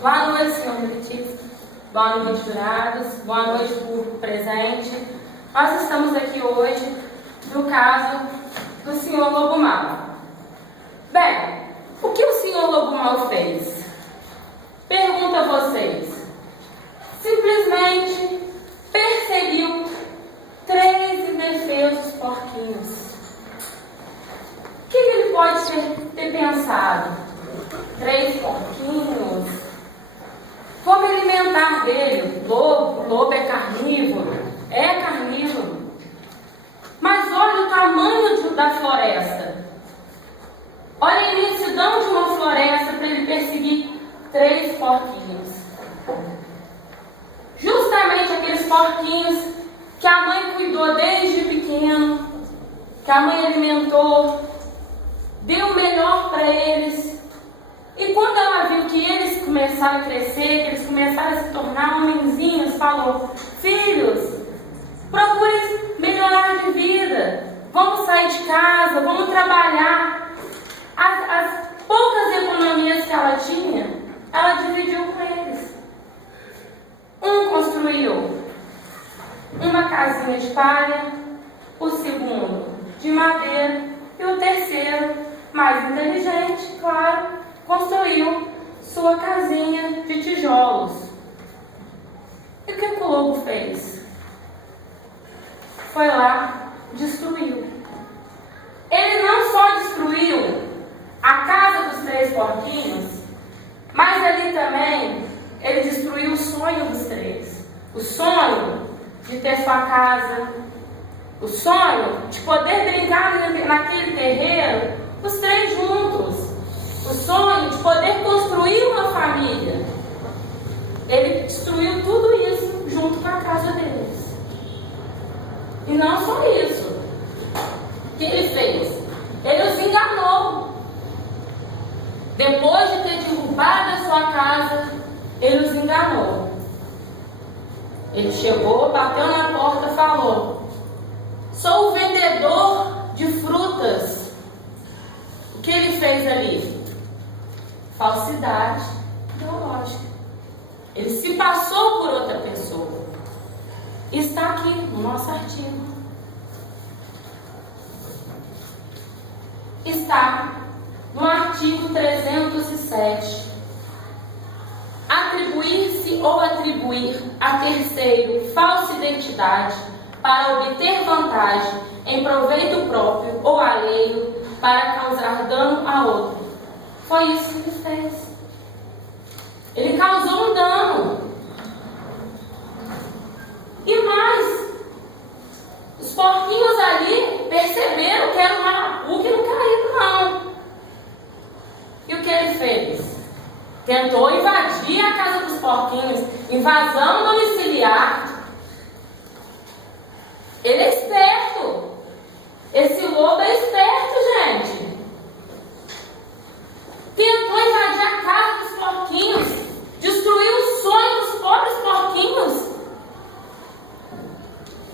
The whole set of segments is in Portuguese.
Boa noite, senhor Letícia. Boa noite, jurados. Boa noite, público presente. Nós estamos aqui hoje no caso do senhor Lobo Mau. Bem, o que o senhor Lobo Mau fez? Pergunto a vocês. Simplesmente perseguiu 3 indefesos porquinhos. O que ele pode ter pensado? 3 porquinhos? Vou me alimentar dele. O lobo é carnívoro. É carnívoro. Mas olha o tamanho da floresta. Olha a imensidão de uma floresta para ele perseguir 3 porquinhos. Justamente aqueles porquinhos que a mãe cuidou desde pequeno, que a mãe alimentou, deu o melhor para eles. E quando ela viu que eles começaram a crescer, que eles começaram a se tornar homenzinhos, falou: filhos, procurem melhorar de vida, vamos sair de casa, vamos trabalhar. As poucas economias que ela tinha, ela dividiu com eles. Um construiu uma casinha de palha, o segundo de madeira e o terceiro, mais inteligente, claro, construiu sua casinha de tijolos. E o que o lobo fez? Foi lá, destruiu. Ele não só destruiu a casa dos 3 porquinhos, mas ali também ele destruiu o sonho dos 3. O sonho de ter sua casa, o sonho de poder brincar naquele terreiro, os 3 juntos. O sonho de poder construir uma família. Ele destruiu tudo isso junto com a casa deles. E não só isso. O que ele fez? Ele os enganou. Depois de ter derrubado a sua casa, ele os enganou. Ele chegou, bateu na porta e falou: sou o vendedor de frutas. O que ele fez ali? Falsidade ideológica. Ele se passou por outra pessoa. Está aqui no nosso artigo. Está no artigo 307. Atribuir-se ou atribuir a terceiro falsa identidade para obter vantagem em proveito próprio ou alheio para causar dano a outro. Foi isso que ele fez. Ele causou um dano. E mais, os porquinhos ali perceberam que era um maracu que não caiu, não. E o que ele fez? Tentou invadir a casa dos porquinhos, invasão domiciliar. Ele é esperto. Esse lobo é esperto, gente. Tentou invadir a casa dos porquinhos, destruiu o sonho dos pobres porquinhos.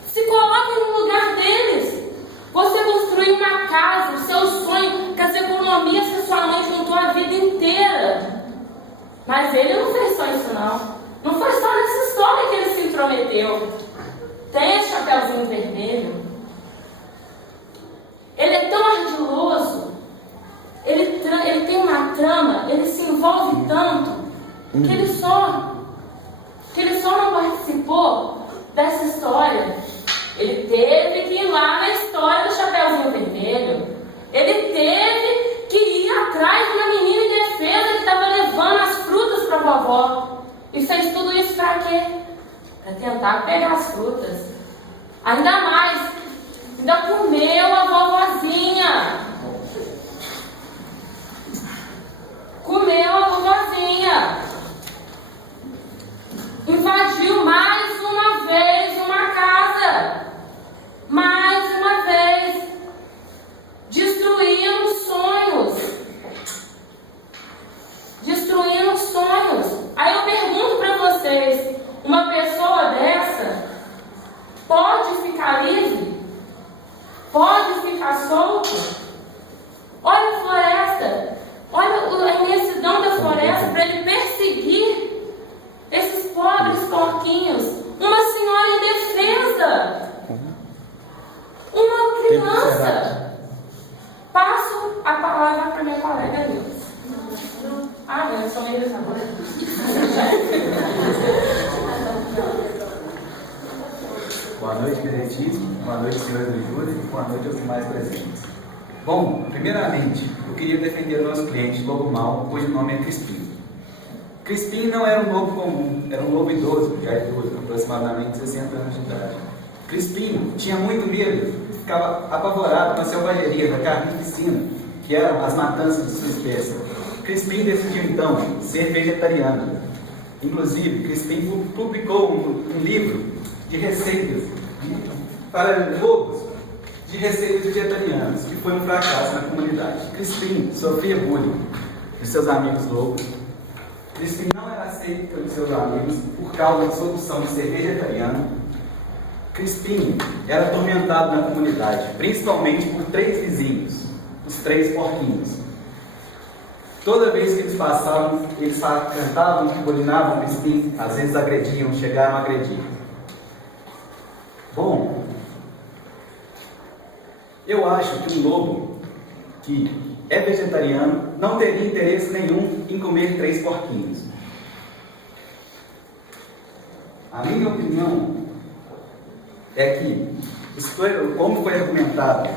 Se coloque no lugar deles. Você construiu uma casa, o seu sonho, com as economias que sua mãe juntou a vida inteira. Mas ele não fez só isso, não. Não foi só nessa história que ele se intrometeu. Tem esse chapeuzinho vermelho. Ele é tão ardiloso. Ele tem uma trama, ele se envolve tanto que ele só não participou dessa história. Ele teve que ir lá na história do Chapeuzinho Vermelho. Ele teve que ir atrás de uma menina indefesa que estava levando as frutas para a vovó. E fez tudo isso para quê? Para tentar pegar as frutas. Ainda mais, ainda comeu a vovozinha. Comeu a vovozinha. Invadiu mais uma vez uma casa. Mais uma vez. Destruindo sonhos. Destruindo sonhos. Aí eu pergunto para vocês, uma pessoa dessa pode ficar livre? Pode ficar solta? são eles não. Boa noite, diretíssimo. Boa noite, senhores do júri. Boa noite aos demais presentes. Bom, primeiramente, eu queria defender o nosso cliente Lobo Mal, cujo nome é Crispim. Crispim não era um lobo comum, era um lobo idoso, já idoso, aproximadamente 60 anos de idade. Crispim tinha muito medo, ficava apavorado com a selvageria da carnificina, que eram as matanças de sua espécie. Crispim decidiu então ser vegetariano. Inclusive, Crispim publicou um livro de receitas para lobos, de receitas vegetarianas, que foi um fracasso na comunidade. Crispim sofria bullying de seus amigos lobos. Crispim não era aceito pelos seus amigos por causa da sua opção de ser vegetariano. Crispim era atormentado na comunidade, principalmente por 3 vizinhos, os 3 porquinhos. Toda vez que eles passavam, eles cantavam, bulinavam Crispim, às vezes agrediam, chegaram a agredir. Bom, eu acho que um lobo que é vegetariano não teria interesse nenhum em comer 3 porquinhos. A minha opinião é que, como foi argumentado,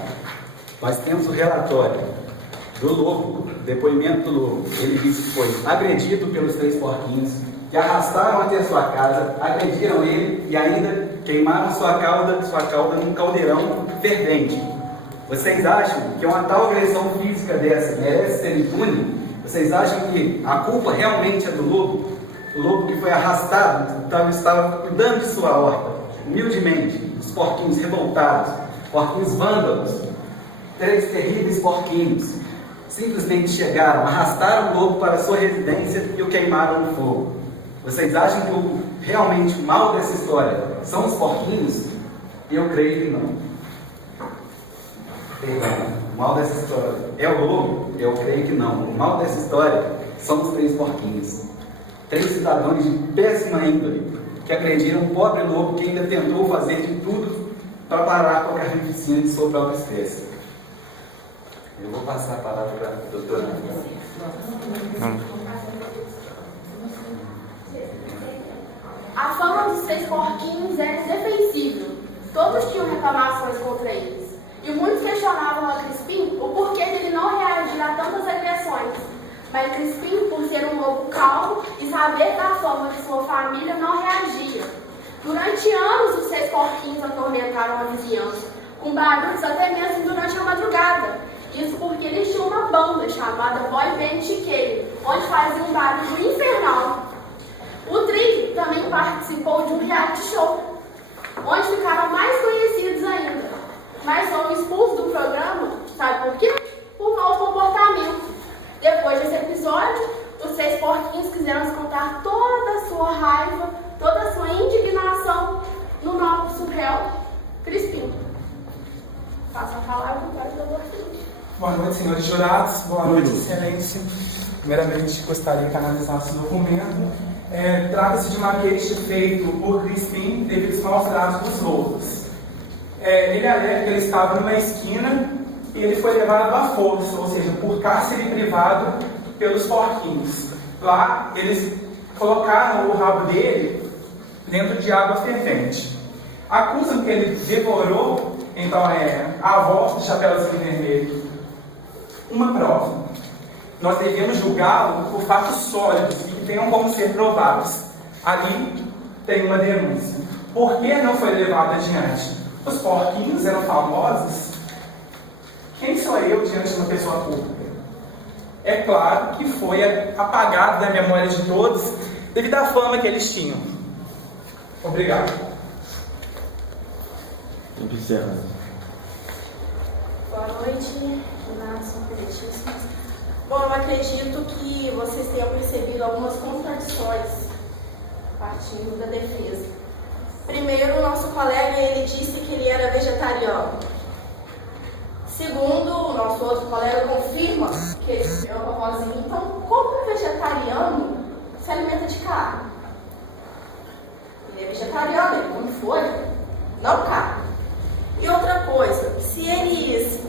nós temos o relatório do lobo, o depoimento do lobo. Ele disse que foi agredido pelos 3 porquinhos, que arrastaram até a sua casa, agrediram ele e ainda queimaram sua cauda num caldeirão fervente. Vocês acham que uma tal agressão física dessa merece ser impune? Vocês acham que a culpa realmente é do lobo? O lobo que foi arrastado, estava cuidando de sua horta, humildemente, os porquinhos revoltados, porquinhos vândalos, 3 terríveis porquinhos, simplesmente chegaram, arrastaram o lobo para sua residência e o queimaram no fogo. Vocês acham que realmente o mal dessa história são os porquinhos? Eu creio que não. O mal dessa história é o lobo? Eu creio que não. O mal dessa história são os 3 porquinhos. 3 cidadãos de péssima índole que agrediram um pobre lobo que ainda tentou fazer de tudo para parar com a carnificina de sua própria espécie. Eu vou passar a palavra para a doutora. A fama dos 3 porquinhos era indefensível. Todos tinham reclamações contra eles. E muitos questionavam a Crispim o porquê dele não reagir a tantas agressões. Mas Crispim, por ser um lobo calmo e saber da fama de sua família, não reagia. Durante anos, os 6 porquinhos atormentaram a vizinhança, com barulhos até mesmo durante a madrugada. Isso porque eles tinham uma banda chamada Boy Band Chiqueiro, onde faziam um barulho infernal. O trio também participou de um reality show, onde ficaram mais conhecidos ainda. Mas foram expulsos do programa, sabe por quê? Por mau comportamento. Depois desse episódio, os 6 porquinhos quiseram contar toda a sua raiva, toda a sua indignação no nosso réu, Crispim. Passo a palavra para o doutor Felipe. Boa noite, senhores jurados. Boa noite, excelência. Primeiramente, gostaria que analisasse o documento. Trata-se de uma queixa feita por Crispim devido aos maus tratos dos lobos. Ele alega que ele estava numa esquina e ele foi levado à força, ou seja, por cárcere privado pelos porquinhos. Lá, eles colocaram o rabo dele dentro de água fervente. Acusam que ele devorou, então, a avó do Chapeuzinho Vermelho. Uma prova. Nós devemos julgá-lo por fatos sólidos e que tenham como ser provados. Ali tem uma denúncia. Por que não foi levado adiante? Os porquinhos eram famosos? Quem sou eu diante de uma pessoa pública? É claro que foi apagado da memória de todos devido à fama que eles tinham. Obrigado. Boa noite, são felicíssimos. Bom, eu acredito que vocês tenham percebido algumas contradições partindo da defesa. Primeiro, o nosso colega, ele disse que ele era vegetariano. Segundo, o nosso outro colega confirma que ele é uma vozinha. Então, como um vegetariano se alimenta de carne? Ele é vegetariano, ele come folha, não carne. E outra coisa, se eles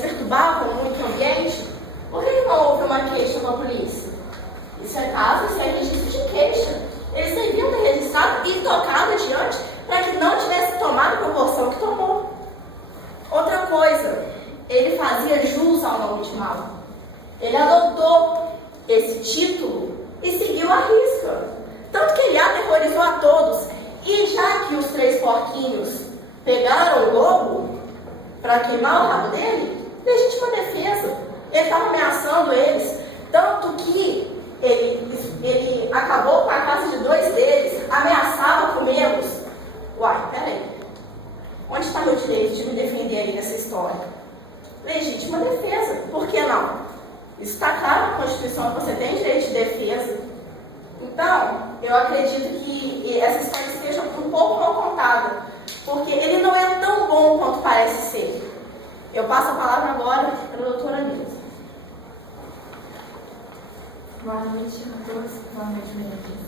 perturbavam muito o ambiente, por que não houve uma queixa com a polícia? esse título e seguiu a risca. Tanto que ele aterrorizou a todos. E já que os 3 porquinhos pegaram o lobo para queimar o rabo dele, legítima defesa. Ele estava ameaçando eles. Tanto que ele acabou com a casa de 2 deles, ameaçava comê-los. Uai, peraí. Onde está meu direito de me defender aí nessa história? Legítima defesa. Por que não? Isso está claro na Constituição que você tem direito de defesa. Então, eu acredito que essa história esteja um pouco mal contada, porque ele não é tão bom quanto parece ser. Eu passo a palavra agora para a doutora Nilza. Boa noite a todos, boa noite, Meredith.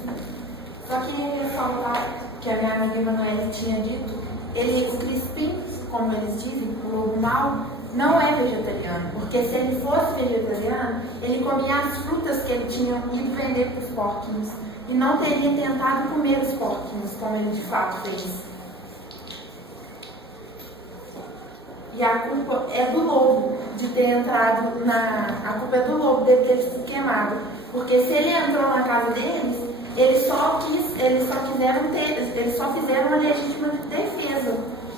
Só queria ressaltar que a minha amiga Emanuele tinha dito, o Crispim, como eles dizem, o lobo mau, não é vegetariano, porque se ele fosse vegetariano, ele comia as frutas que ele tinha ido vender para os porquinhos e não teria tentado comer os porquinhos, como ele de fato fez. E a culpa é do lobo de ter entrado A culpa é do lobo de ter se queimado. Porque se ele entrou na casa deles, eles só fizeram uma legítima defesa.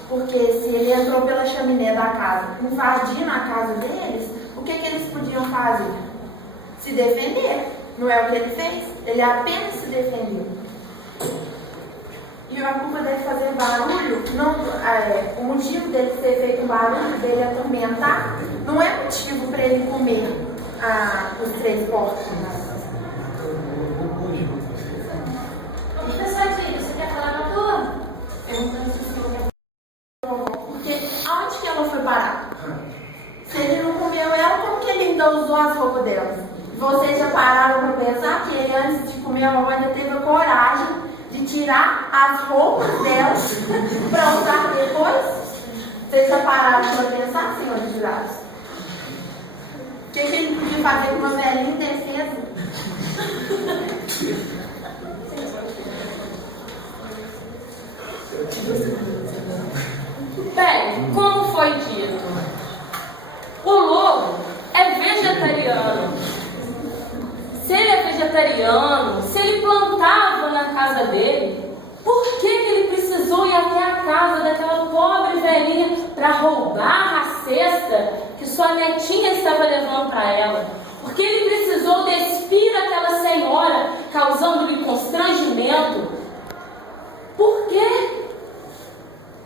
Porque se ele entrou pela chaminé da casa, invadindo a casa deles, o que eles podiam fazer? Se defender. Não é o que ele fez? Ele apenas se defendeu. E a culpa dele fazer barulho, o motivo dele ter feito um barulho, dele atormentar, não é motivo para ele comer os 3 porcos. Professor Tílio, você quer falar na tua? Perguntando se você quer. Porque aonde que ela foi parar? Se ele não comeu ela, como que ele ainda usou as roupas dela? Vocês já pararam para pensar que ele, antes de comer a avó, ainda teve a coragem de tirar as roupas dela para usar depois? Vocês já pararam para pensar, senhores jurados? O que ele podia fazer com uma velhinha indefesa? Bem, como foi dito, o lobo é vegetariano. Se ele é vegetariano, se ele plantava na casa dele, por que ele precisou ir até a casa daquela pobre velhinha para roubar a cesta que sua netinha estava levando para ela? Porque ele precisou despir aquela senhora, causando-lhe constrangimento. Por quê?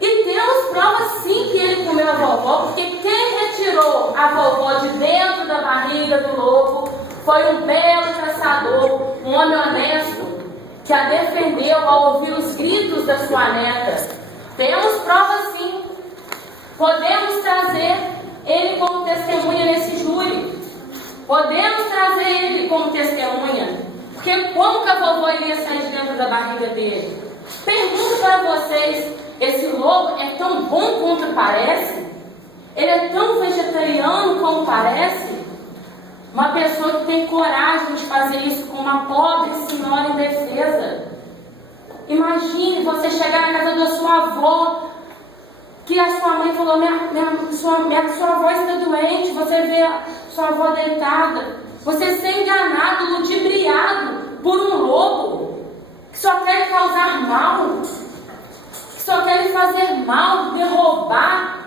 E temos provas sim que ele comeu a vovó, porque quem retirou a vovó de dentro da barriga do lobo foi um belo caçador, um homem honesto, que a defendeu ao ouvir os gritos da sua neta. Temos provas sim. Podemos trazer ele como testemunha nesse júri. Podemos trazer ele como testemunha. Porque como que a vovó iria sair de dentro da barriga dele? Pergunto para vocês, esse lobo é tão bom quanto parece? Ele é tão vegetariano como parece? Uma pessoa que tem coragem de fazer isso com uma pobre senhora indefesa. Imagine você chegar na casa da sua avó, que a sua mãe falou, sua avó está doente, você vê a sua avó deitada, você ser enganado, ludibriado por um lobo, que só quer causar mal, que só quer lhe fazer mal, derrubar.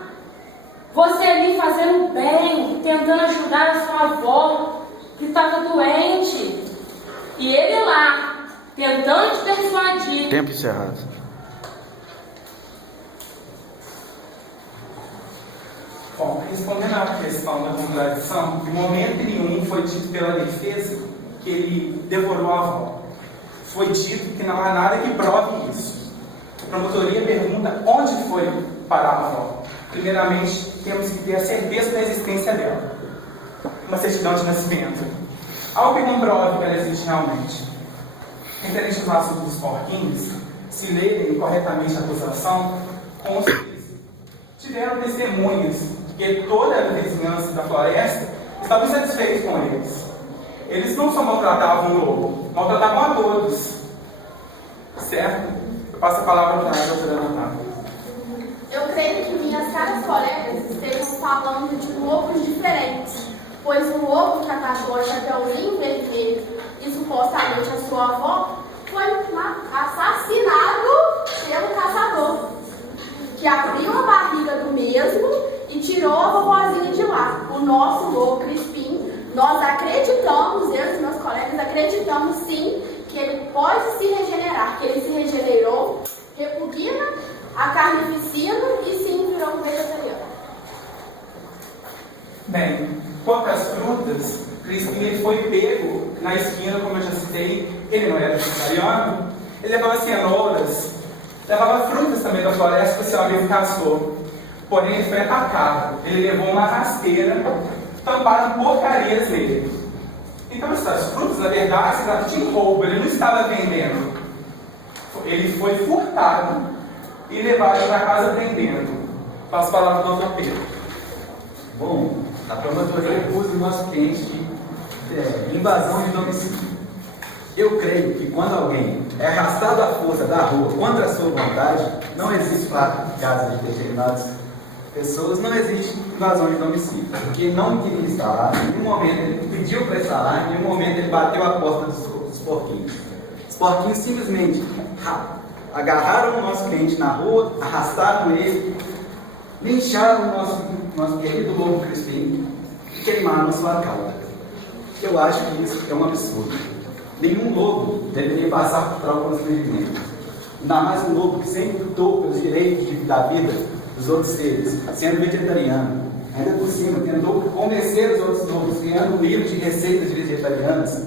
Você ali fazendo bem, tentando ajudar a sua avó, que estava doente. E ele lá, tentando te persuadir. Tempo encerrado. Bom, respondendo à questão da contradição, em momento nenhum foi dito pela defesa que ele devorou a avó. Foi dito que não há nada que prove isso. A promotoria pergunta onde foi parar a avó. Primeiramente, temos que ter a certeza da existência dela. Uma certidão de nascimento. Algo que não prove que ela existe realmente. Referente aos assuntos dos porquinhos, se lerem corretamente a acusação, consta que eles tiveram testemunhas, porque toda a vizinhança da floresta estava insatisfeita com eles. Eles não só maltratavam o lobo, maltratavam a todos. Certo? Eu passo a palavra para a doutora Natália. Eu creio que minhas caras colegas estejam falando de lobos diferentes. pois o lobo que atacou a Chapeuzinho Vermelho e supostamente a sua avó foi assassinado pelo caçador, que abriu a barriga do mesmo e tirou a vovozinha de lá. O nosso lobo Crispim, nós acreditamos, eu e meus colegas acreditamos sim, que ele pode se regenerar, que ele se regenerou, repugna a carnificina e sim virou um vegetariano. Bem, quanto às frutas, Crispim ele foi pego na esquina, como eu já citei. Ele não era vegetariano, ele levava cenouras, levava frutas também da floresta para seu amigo castor. Porém, ele foi atacado. Ele levou uma rasteira, tamparam porcarias nele. Então, essas frutas, na verdade, se trata de roubo, ele não estava vendendo. Ele foi furtado e levado para casa prendendo. Passo a palavra do Dr. Pedro. Bom, a promotoria acusa o nosso cliente de invasão de domicílio. Eu creio que quando alguém é arrastado à força da rua contra a sua vontade, não existe, claro, em casos de determinadas pessoas, não existe invasão de domicílio. Porque ele não queria estar lá, em nenhum momento ele pediu para estar lá, em nenhum momento ele bateu a porta dos porquinhos. Os porquinhos simplesmente agarraram o nosso cliente na rua, arrastaram ele, lincharam o nosso querido lobo Crispim e queimaram a sua cauda. Eu acho que isso é um absurdo. Nenhum lobo deveria passar por tal constrangimento. Ainda mais um lobo que sempre lutou pelos direitos da vida dos outros seres, sendo vegetariano. Ainda por cima, tentou convencer os outros lobos, criando um livro de receitas vegetarianas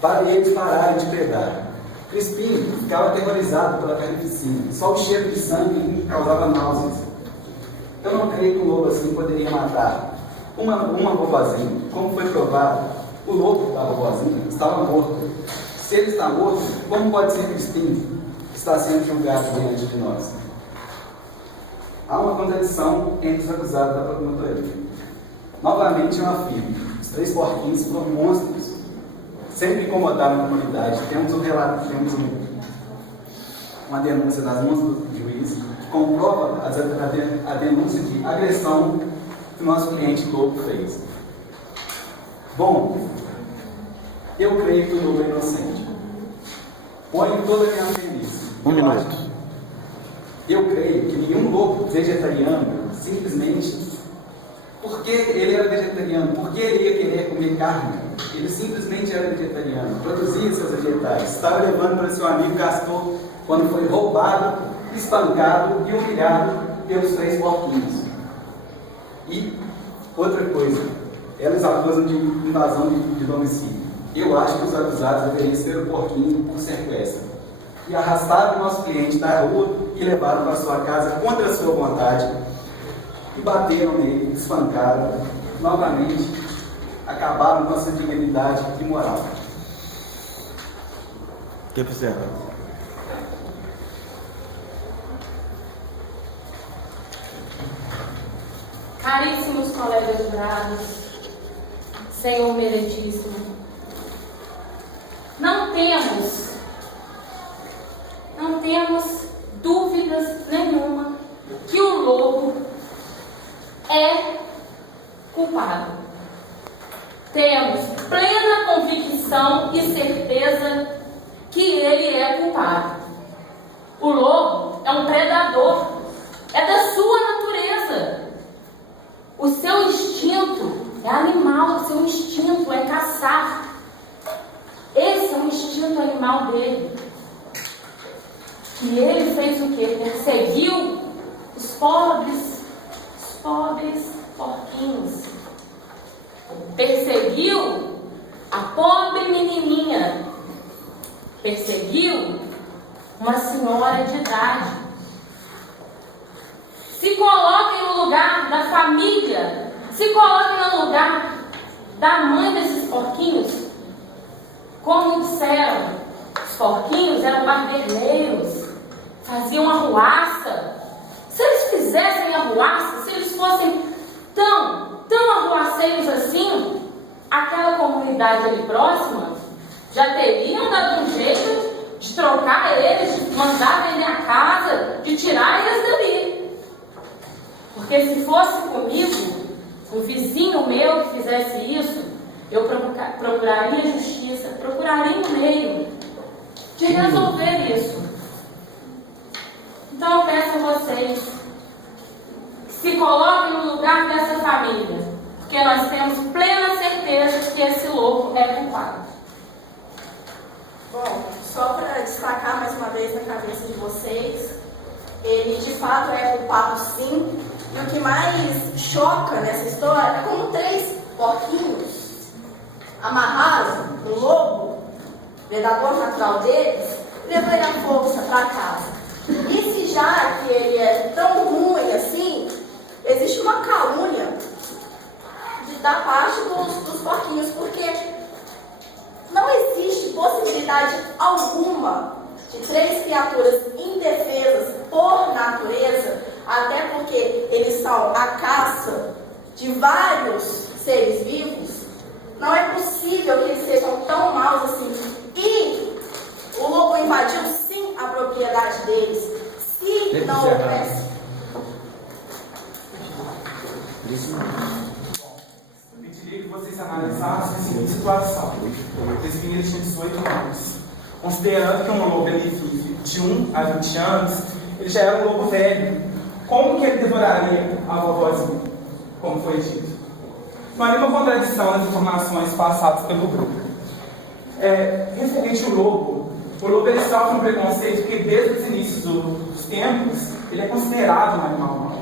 para eles pararem de pregar. Crispim ficava aterrorizado pela carnificina. Só o cheiro de sangue lhe causava náuseas. Eu não creio que um lobo assim poderia matar uma vovozinha. Como foi provado, o lobo da vovozinha estava morto. Se ele está morto, como pode ser Crispim que está sendo julgado diante de nós? Há uma contradição entre os acusados da promotoria. Novamente eu afirmo, os 3 porquinhos foram monstros, sempre incomodaram a comunidade. Temos um relato, uma denúncia das mãos do juiz que comprova a denúncia de agressão que o nosso cliente lobo fez. Bom, eu creio que o lobo é inocente. Ponho toda a minha fé nisso. Um minuto. Eu creio que nenhum lobo vegetariano, simplesmente, porque ele era vegetariano, porque ele ia querer comer carne, ele simplesmente era vegetariano, produzia seus vegetais, estava levando para seu amigo Castor quando foi roubado, espancado e humilhado pelos 3 porquinhos. E outra coisa, elas acusam de invasão de domicílio. Eu acho que os acusados deveriam ser o porquinho por sequestro. E arrastaram o nosso cliente da rua e levaram para sua casa contra a sua vontade. E bateram nele, espancaram, novamente acabaram com a sua dignidade e moral. Tempo zero. Caríssimos colegas jurados, Senhor meritíssimo, não temos dúvidas nenhuma que o lobo é culpado. Temos plena convicção e certeza que ele é culpado. O lobo é um predador, é da sua natureza. O seu instinto é animal, o seu instinto é caçar. Esse é o instinto animal dele. E ele fez o quê? Perseguiu os pobres porquinhos. Perseguiu a pobre menininha. Perseguiu uma senhora de idade. Se coloquem no lugar da família. Se coloquem no lugar da mãe desses porquinhos. Como disseram, os porquinhos eram barbeireiros, faziam arruaça. Se eles fizessem arruaça, se eles fossem tão arruaceiros assim, aquela comunidade ali próxima já teriam dado um jeito de trocar eles, de mandar vender a casa, de tirar eles dali. Porque se fosse comigo, um vizinho meu que fizesse isso, eu procuraria justiça, procuraria um meio de resolver isso. Então eu peço a vocês que se coloquem no lugar dessa família, porque nós temos plena certeza que esse louco é culpado. Bom, só para destacar mais uma vez na cabeça de vocês, ele de fato é culpado sim, e o que mais choca nessa história é como 3 porquinhos amarraram um lobo, predador natural deles, levou ele à força para casa. E se já que ele é tão ruim assim, existe uma calúnia da parte dos porquinhos, porque não existe possibilidade alguma de 3 criaturas indefesas por natureza, até porque eles são a caça de vários seres vivos. Não é possível que eles sejam tão maus assim. E o lobo invadiu sim a propriedade deles. Se não houvesse. Eu pediria que vocês analisassem a seguinte situação. Esse menino tinha 18 anos. Considerando que um lobo ele vive de 1 a 20 anos, ele já era um lobo velho. Como que ele devoraria a vovozinha? Como foi dito? Não há nenhuma contradição nas informações passadas pelo grupo. Referente ao lobo, o lobo ele sofre um preconceito porque desde os inícios dos tempos ele é considerado um animal mau.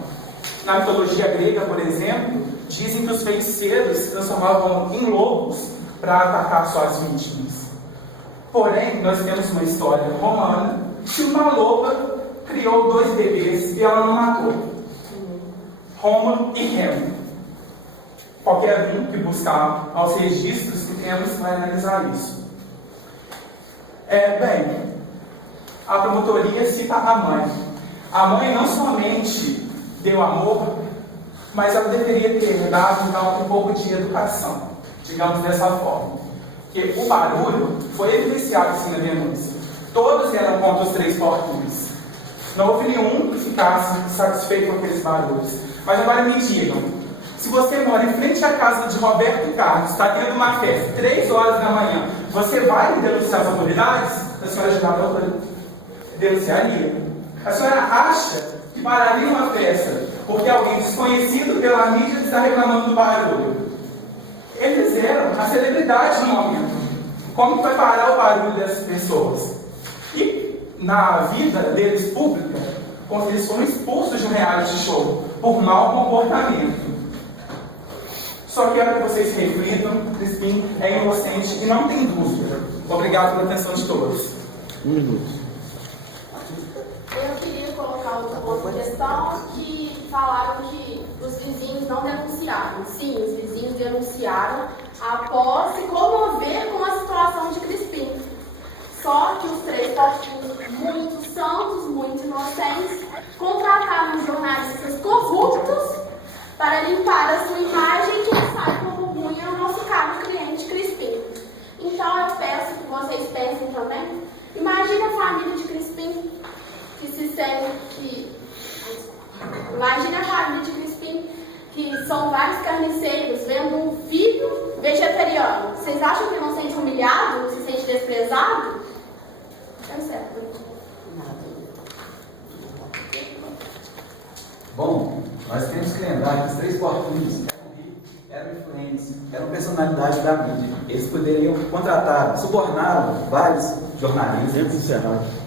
Na mitologia grega, por exemplo, dizem que os feiticeiros se transformavam em lobos para atacar suas vítimas. Porém, nós temos uma história romana que uma loba criou 2 bebês e ela não matou. Rômulo e Remo. Qualquer um que buscar aos registros que temos vai analisar isso. Bem, a promotoria cita a mãe. A mãe não somente deu amor, mas ela deveria ter dado então, um pouco de educação, digamos dessa forma. Porque o barulho foi evidenciado sim na denúncia. Todos eram contra os 3 porquinhos. Não houve nenhum que ficasse satisfeito com aqueles barulhos. Mas agora me digam, se você mora em frente à casa de Roberto Carlos, está tendo uma festa, 3 horas da manhã, você vai denunciar as autoridades? A senhora já denunciaria. A senhora acha que pararia uma festa porque alguém desconhecido pela mídia está reclamando do barulho? Eles eram a celebridade no momento. Como que vai parar o barulho dessas pessoas? E na vida deles pública, eles foram expulsos de um reality show por mau comportamento. Só quero que vocês reflitam, Crispim é inocente e não tem dúvida. Obrigado pela atenção de todos. 1 minuto. Eu queria colocar outra questão que falaram que os vizinhos não denunciaram. Sim, os vizinhos denunciaram após se comover com a situação de Crispim. Só que os 3 porquinhos, muito santos, muito inocentes, contrataram jornalistas corruptos para limpar a sua imagem e quem sabe como ruim é o nosso caro cliente Crispim. Então eu peço que vocês pensem também. Imagine a família de Crispim que se sente Imagine a família de Crispim, que são vários carniceiros, vendo um filho vegetariano. Vocês acham que não se sente humilhado, se sente desprezado? É certo. Bom, nós temos que lembrar que os 3 porquinhos eram influentes, eram personalidade da mídia. Eles poderiam contratar, subornaram vários jornalistas. Tempo encerrado.